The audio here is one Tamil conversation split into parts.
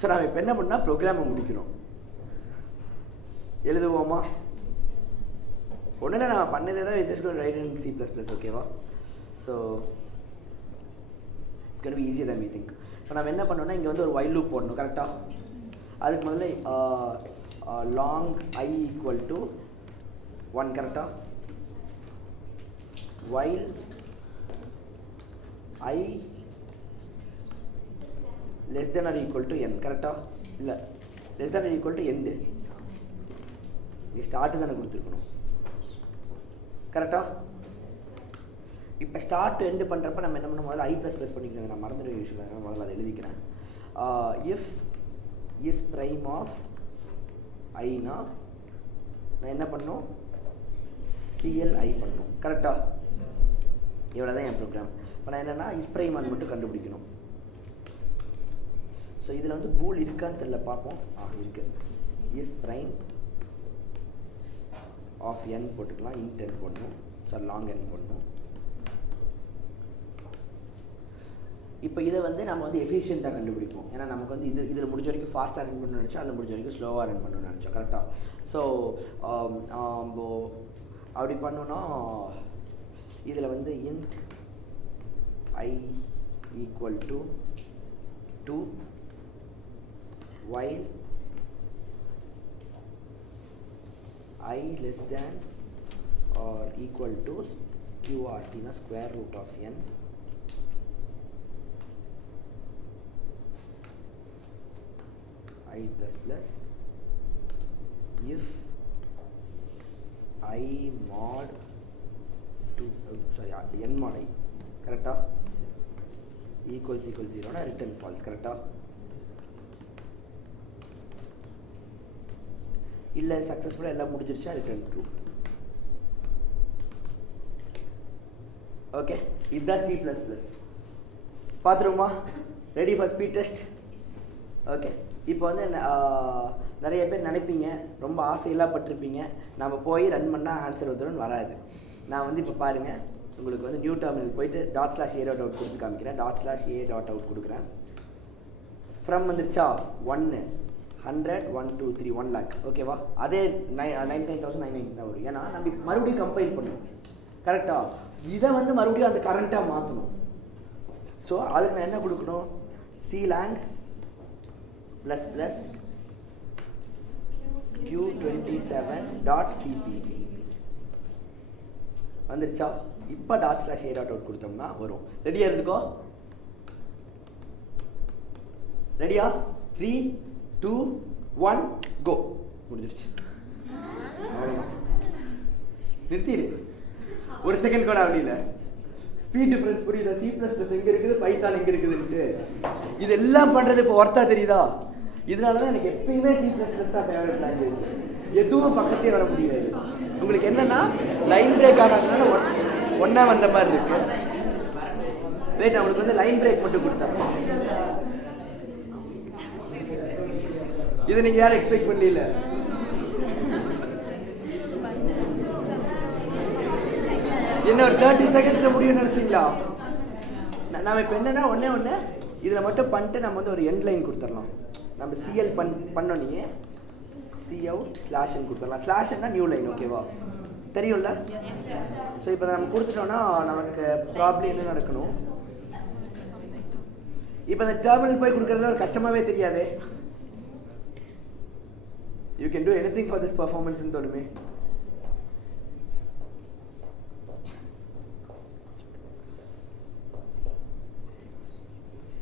ஸோ நாம் இப்போ என்ன பண்ணால் ப்ரோக்ராமை முடிக்கணும். எழுதுவோமா? ஒன்றும் நம்ம பண்ணதே தான் just going to write in C++. ஓகேவா? So it's going to be easier then we think. இப்போ நம்ம என்ன பண்ணோம்னா இங்கே வந்து ஒரு while loop போடணும். கரெக்டாக? அதுக்கு முதல்ல லாங் I ஈக்குவல் டு 1. கரெக்டாக? while I less than or equal to n. கரெக்டா? இல்லை, less than or equal to end. இது ஸ்டார்ட் தானே கொடுத்துருக்கணும். கரெக்டா? இப்போ ஸ்டார்ட் எண்டு பண்ணுறப்ப நம்ம என்ன பண்ண முதல்ல I++ பண்ணிக்கிறேன். நான் மறந்துடுவேன் யூஸ்வலாக, முதல்ல அதை எழுதிக்கிறேன். If is prime of Aina நான் என்ன பண்ணணும்? CLI பண்ணணும். கரெக்டா? இவ்வளோ தான் என் ப்ரோக்ராம். இப்போ நான் என்னென்னா இஸ் ப்ரைமான்னு மட்டும் கண்டுபிடிக்கணும். ஸோ இதில் வந்து பூல் இருக்கான்னு தெரியல, பார்ப்போம். இருக்கு. இஸ் ப்ரைம் ஆஃப் n போட்டுக்கலாம். இன்ட் n போடணும். சார் லாங் n போடணும். இப்போ இதை வந்து நம்ம வந்து எஃபிஷியண்ட்டாக கண்டுபிடிப்போம். ஏன்னா நமக்கு வந்து இதில் முடிஞ்ச வரைக்கும் ஃபாஸ்ட்டாக ரன் பண்ணணும்னு நினச்சோம், அதில் முடிஞ்ச வரைக்கும் ஸ்லோவாக ரன் பண்ணணும்னு நினச்சோம். கரெக்டாக? ஸோ அப்படி பண்ணோன்னா இதில் வந்து int I equal to 2 while I less than or equal to QRT na square root of n I plus plus if I mod n mod I. கரெக்டா? equals 0 na return false. கரெக்டா? இல்லை சக்ஸஸ்ஃபுல்லாக எல்லாம் முடிஞ்சிருச்சா ரிட்டர்ன் ட்ரூ. ஓகே, இதுதான் C++. பார்த்துருமா? Ready for speed test? Okay, இப்போ வந்து நிறைய பேர் நினைப்பீங்க, ரொம்ப ஆசையெல்லாம் பட்டிருப்பீங்க, நம்ம போய் ரன் பண்ணால் ஆன்சர் வந்துடும். வராது. நான் வந்து இப்போ பாருங்கள், உங்களுக்கு வந்து நியூ டெர்மினல் போயிட்டு .a.out கொடுத்து காமிக்கிறேன். .a.out கொடுக்குறேன். ஃப்ரம் வந்துருச்சா 1 100 1 2 3 1 lakh. ஓகேவா? அதே 99,999 தான் வரும். ஏன்னா நம்ம மறுபடியும் கம்பைல் பண்ணணும். கரெக்டாக? இதை வந்து மறுபடியும் அந்த கரண்ட்டாக மாற்றணும். ஸோ அதுக்கு நான் என்ன கொடுக்கணும்? clang ++ q27.cpp வந்துருச்சா? இப்போ .a.out கொடுத்தோம்னா வரும். ரெடியாக இருந்துக்கோ. ரெடியா? 3 2 1 கோ. முடிஞ்சிருச்சு. நிறுத்திடு. ஒரு செகண்ட் கூட அப்படி இல்லை. ஸ்பீட் டிஃபரன்ஸ் புரியுதா? C++ எங்கே இருக்குது, பைத்தான் எங்கே இருக்குதுன்ட்டு. இதெல்லாம் பண்ணுறது இப்போ ஒர்த்தா தெரியுதா? இதனால தான் எனக்கு எப்பயுமே C++ தான் ஃபேவரட் லாங்குவேஜ். எதுவும் பக்கத்தே வர முடியாது. உங்களுக்கு என்னன்னா லைன் பிரேக் ஆகாதனால ஒன்றா வந்த மாதிரி இருக்கு. வெயிட், அவங்களுக்கு வந்து லைன் பிரேக் மட்டும் கொடுத்தாங்க. இதை நீங்கள் யாரும் எக்ஸ்பெக்ட் பண்ணல. என்ன ஒரு 30 செகண்ட்ஸில் முடியும்னு நினச்சிங்களா? நம்ம இப்போ என்னென்னா ஒன்று இதில் மட்டும் பண்ணிட்டு நம்ம வந்து ஒரு எண்ட் லைன் கொடுத்துடலாம். நம்ம CL பண்ணோன்னே cout/n கொடுத்துடலாம். ஸ்லாஷ்னா நியூ லைன். ஓகேவா? தெரியும்ல? ஸோ இப்போ நம்ம கொடுத்துட்டோன்னா நமக்கு ப்ராப்ளம் என்ன நடக்கணும்? இப்போ இந்த டெர்மினல் போய் கொடுக்குறதுல ஒரு கஷ்டமாகவே தெரியாதே. You can do anything for this performance in தோணுமே.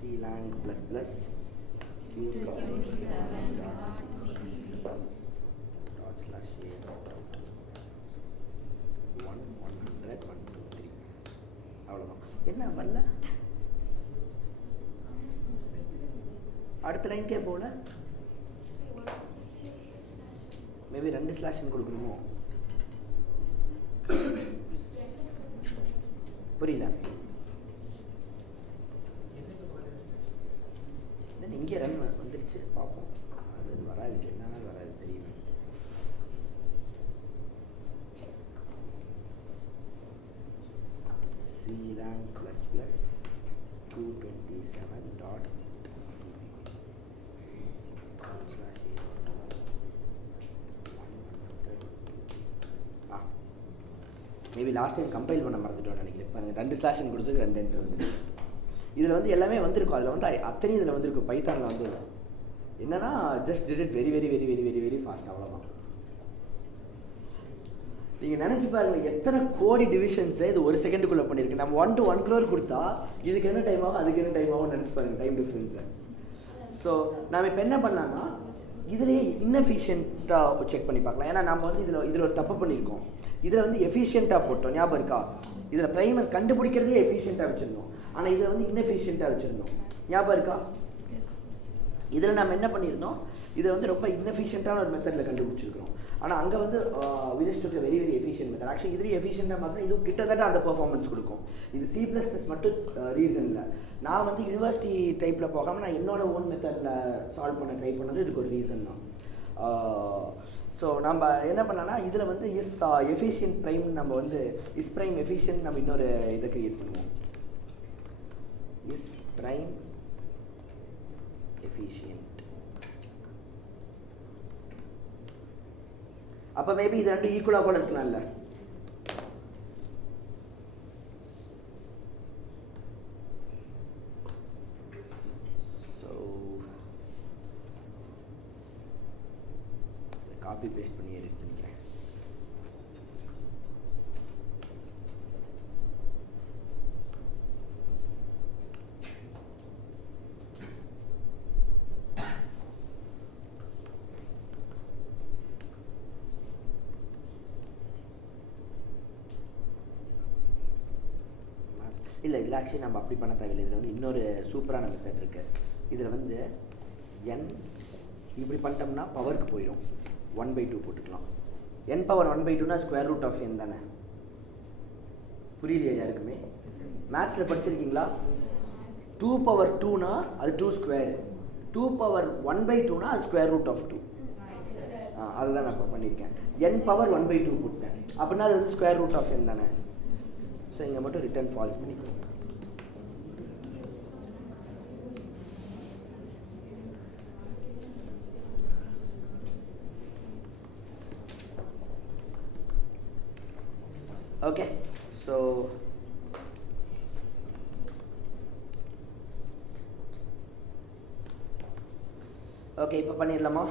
clang ++ அவ்வளோதான். என்ன வரல? அடுத்த லைன்கே போகல. மேபி 2 ஸ்லாஷ்னு கொடுக்கணுமோ? புரியல. இங்கே ரன் வந்துருச்சு, பார்ப்போம். அது வராது, என்னன்னா வராது தெரியும். clang ++ 227.cpp maybe last time compile பண்ண மறந்துட்டோம்னு நினைக்கிறேன். பாருங்கள் 2 ஸ்லாஷ் கொடுத்துருக்கு 2 என்ட்ரு வந்து இதில் வந்து எல்லாமே வந்திருக்கும். அதில் வந்து அத்தனையும் இதில் வந்திருக்கும். பைத்தானில் வந்து என்னன்னா just did it very very very very very very fast, அவ்வளோதான். நீங்கள் நினச்சி பாருங்கள் எத்தனை கோடி டிவிஷன்ஸை இது 1 செகண்டுக்குள்ளே பண்ணியிருக்கு. நம்ம 1 to 1 crore கொடுத்தா இதுக்கு என்ன டைம் ஆகும் அதுக்கு என்ன டைம் ஆகும் நினச்சி பாருங்கள் டைம் டிஃப்ரென்ஸை. ஸோ நம்ம இப்போ என்ன பண்ணலான்னா இதுலேயே இன்னெஃபிஷியண்ட்டாக செக் பண்ணி பார்க்கலாம். ஏன்னா நம்ம வந்து இதில் ஒரு தப்பு பண்ணியிருக்கோம். இதில் வந்து எஃபிஷியண்ட்டாக போட்டோம், ஞாபகம் இருக்கா? இதில் ப்ரைமர் கண்டுபிடிக்கிறதே எஃபிஷியண்ட்டாக வச்சுருந்தோம், ஆனால் இதில் வந்து இன்னெஃபிஷியண்ட்டாக வச்சுருந்தோம், ஞாபகம் இருக்கா? இதில் நம்ம என்ன பண்ணியிருந்தோம், இதை வந்து ரொம்ப இன்னெஃபிஷியண்ட்டான ஒரு மெத்தடில் கண்டுபிடிச்சிருக்கிறோம். ஆனால் அங்கே வந்து விதிஸ்டுக்கு very very efficient method. Actually இதுலேயும் எஃபிஷியண்ட்டாக மாத்திரம் இதுவும் கிட்டத்தட்ட அந்த பெர்ஃபார்மன்ஸ் கொடுக்கும். இது C++ மட்டும் ரீசன் இல்லை. நான் வந்து யூனிவர்சிட்டி டைப்பில் போகாமல் நான் என்னோட ஓன் மெத்தடில் சால்வ் பண்ண ட்ரை பண்ணது இதுக்கு ஒரு ரீசன் தான். ஸோ நம்ம என்ன பண்ணலாம்னா இதில் வந்து எஃபிஷியன்ட் ப்ரைம் நம்ம வந்து இஸ் ப்ரைம் எஃபிஷியன்ட் நம்ம இன்னொரு இதை கிரியேட் பண்ணுவோம். Is prime efficient. அப்போ மேபி இது 2 ஈக்குவலாக கூட இருக்கலாம்ல. ஸோ காப்பி பேஸ்ட் பண்ணி எடிட் பண்ணிக்கிறேன். இல்லை இதில் ஆக்சுவலி நம்ம அப்படி பண்ண தேவையில்லை. இதில் வந்து இன்னொரு சூப்பரான மெத்தட் இருக்குது. இதில் வந்து n இப்படி பண்ணிட்டோம்னா பவருக்கு போயிடும். 1/2 போட்டுக்கலாம். n பவர் 1/2னா ஸ்கொயர் ரூட் ஆஃப் n தானே. புரியலையா யாருக்குமே? மேத்ஸில் படிச்சிருக்கீங்களா? 2 பவர் 2னா அது 2 ஸ்கொயர். 2 பவர் 1/2னா அது ஸ்கொயர் ரூட் ஆஃப் 2. அதுதான் நான் இப்போ பண்ணியிருக்கேன். n பவர் 1/2 போட்டேன் அப்படின்னா அது வந்து ஸ்கொயர் ரூட் ஆஃப் n தானே. ஸோ இங்கே மட்டும் ரிட்டர்ன் ஃபால்ஸ் பண்ணிக்கலாம். ஓகே. ஸோ ஓகே இப்போ பண்ணிடலாமா?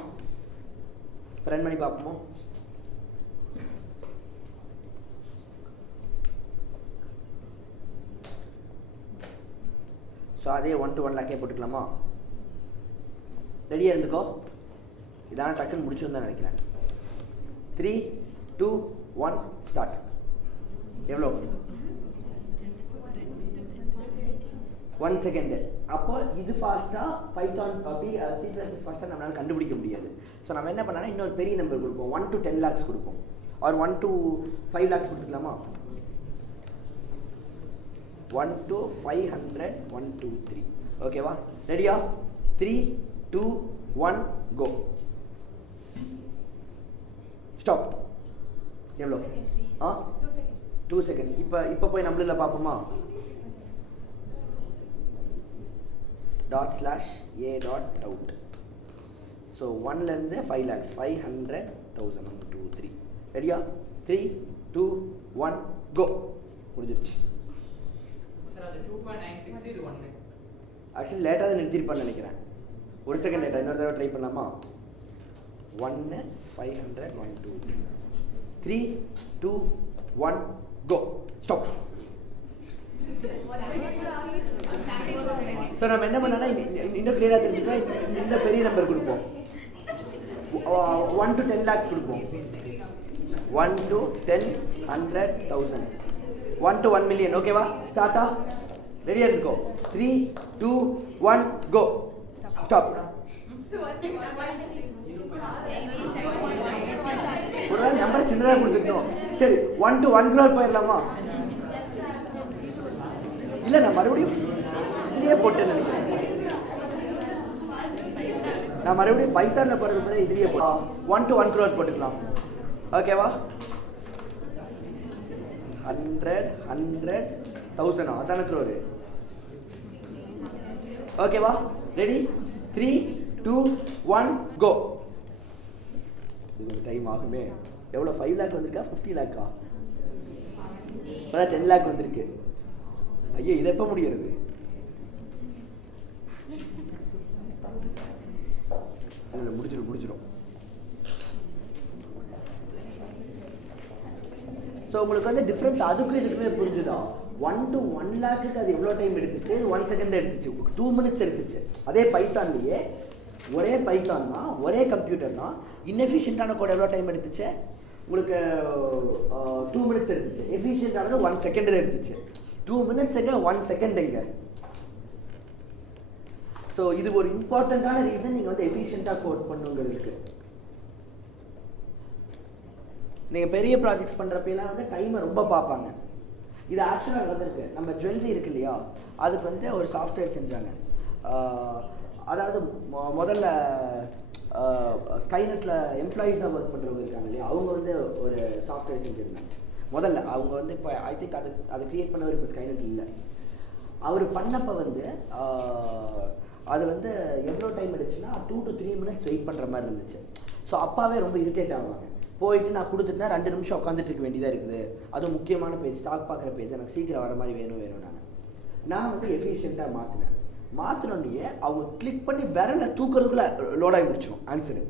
இப்போ ரன் பண்ணி பார்ப்போமா? ஸோ அதே 1 to 1 லாக்கே போட்டுக்கலாமா? ரெடியாக இருந்துக்கோ. இதான டக்குன்னு முடிச்சுன்னு நினைக்கிறேன். 3 2 1 ஸ்டார்ட். எவ்வளோ? 1 செகண்டு. அப்போ இது ஃபாஸ்ட்டாக பைத்தான் C++ ஃபாஸ்ட்டாக நம்மளால் கண்டுபிடிக்க முடியாது. ஸோ நம்ம என்ன பண்ணாலும் இன்னொரு பெரிய நம்பர் கொடுப்போம். 1 to 10 lakhs கொடுப்போம். ஒரு 1 to 5 lakhs கொடுத்துக்கலாமா? 1 to 500 1 2 3. ஓகேவா? ரெடியா? 3 2 1 கோ. ஸ்டாப். எவ்வளோ? 2 seconds. இப்போ போய் நம்மள பார்ப்போமா? ./a.out. ஸோ 1லேருந்து 5 lakhs 500,000 1 2 3. ரெடியா? 3 2 1 கோ. முடிஞ்சிருச்சு. ஆக்சுவலி லேட்டாக தான் நிறுத்திருப்பான்னு நினைக்கிறேன். 1 செகண்ட் லேட்டாக இன்னொரு தடவை ட்ரை பண்ணலாமா? 1 500 1 2 3 2 1 கோ. ஸ்டாப். ஸோ நம்ம என்ன பண்ணோம்னா இன்னும் கிளியராக தெரிஞ்சுக்கலாம். இந்த பெரிய நம்பர் கொடுப்போம். 1 to 10 lakhs கொடுப்போம். 1 to 10 100,000 1 to 1 million. ஓகேவா? ஸ்டார்ட்டா? ரெடியாக இருக்கோ? 3 2 1 கோ. ஸ்டாப். ஒரு நாள் நம்பர் சின்னதாக கொடுத்துருக்கோம். சரி 1 to 1 crore போயிடலாமா? இல்லை நான் மறுபடியும் இதுலேயே போட்டேன்னு நினைக்கிறேன். நான் மறுபடியும் பைத்தானில் போடுறது இதுலேயே போட்டோம். 1 to 1 crore போட்டுக்கலாம். ஓகேவா? 100,000 அதான crore. ஓகேவா? ரெடி? 3 2 1 கோ. இது கொஞ்சம் டைம் ஆகுமே. எவ்வளோ? 5 lakh வந்திருக்கா 50 lakh? இப்போதான் 10 lakh வந்திருக்கு. ஐயோ இது எப்போ முடிகிறது? இல்லை முடிச்சிடும். ஸோ உங்களுக்கு வந்து டிஃப்ரென்ஸ் அதுக்கும் இதுக்குமே புரிஞ்சுதா? 1 to 1 lakh அது எவ்வளோ டைம் எடுத்துச்சு? 1 செகண்ட் எடுத்துச்சு, 2 minutes எடுத்துச்சு. அதே பைத்தான்லேயே ஒரே பைத்தான் தான், ஒரே கம்ப்யூட்டர் தான், இன்எஃபிஷியண்டான கோட் எவ்வளோ டைம் எடுத்துச்சு? உங்களுக்கு 2 minutes எடுத்துச்சு. எஃபிஷியண்டானது 1 செகண்ட் தான் எடுத்துச்சு. 2 minutes 1 செகண்டுங்க. ஸோ இது ஒரு இம்பார்ட்டண்ட்டான ரீசன் நீங்கள் வந்து எஃபிஷியண்ட்டாக கோட் பண்ணுங்கிறதுக்கு. நீங்கள் பெரிய ப்ராஜெக்ட்ஸ் பண்ணுறப்பெல்லாம் வந்து டைமை ரொம்ப பார்ப்பாங்க. இது ஆக்சுவலாக நடந்திருக்கு. நம்ம ஜுவல்லரி இருக்கு இல்லையா, அதுக்கு வந்து ஒரு சாஃப்ட்வேர் செஞ்சாங்க. அதாவது முதல்ல ஸ்கைநெட்டில் எம்ப்ளாயீஸாக ஒர்க் பண்ணுறவங்க இருக்காங்க இல்லையா, அவங்க வந்து ஒரு சாஃப்ட்வேர் செஞ்சுருந்தாங்க. முதல்ல அவங்க வந்து இப்போ ஐ திங்க் அதை க்ரியேட் பண்ணவர் இப்போ ஸ்கைநெட் இல்லை. அவர் பண்ணப்போ வந்து அது வந்து எவ்வளோ டைம் எடுத்துச்சுன்னா 2 to 3 minutes வெயிட் பண்ணுற மாதிரி இருந்துச்சு. ஸோ அப்பாவே ரொம்ப இரிட்டேட் ஆவாங்க. போயிட்டு நான் கொடுத்துட்டுனா 2 நிமிஷம் உட்காந்துட்டு இருக்க வேண்டியதாக இருக்குது. அதுவும் முக்கியமான பேஜ், ஸ்டாக் பார்க்குற பேஜ், எனக்கு சீக்கிரம் வர மாதிரி வேணும். நான் வந்து எஃபிஷியண்ட்டாக மாற்றினோடனே அவங்க கிளிக் பண்ணி விரலை தூக்குறதுக்குள்ளே லோடாகி முடிச்சிடும் ஆன்சரு.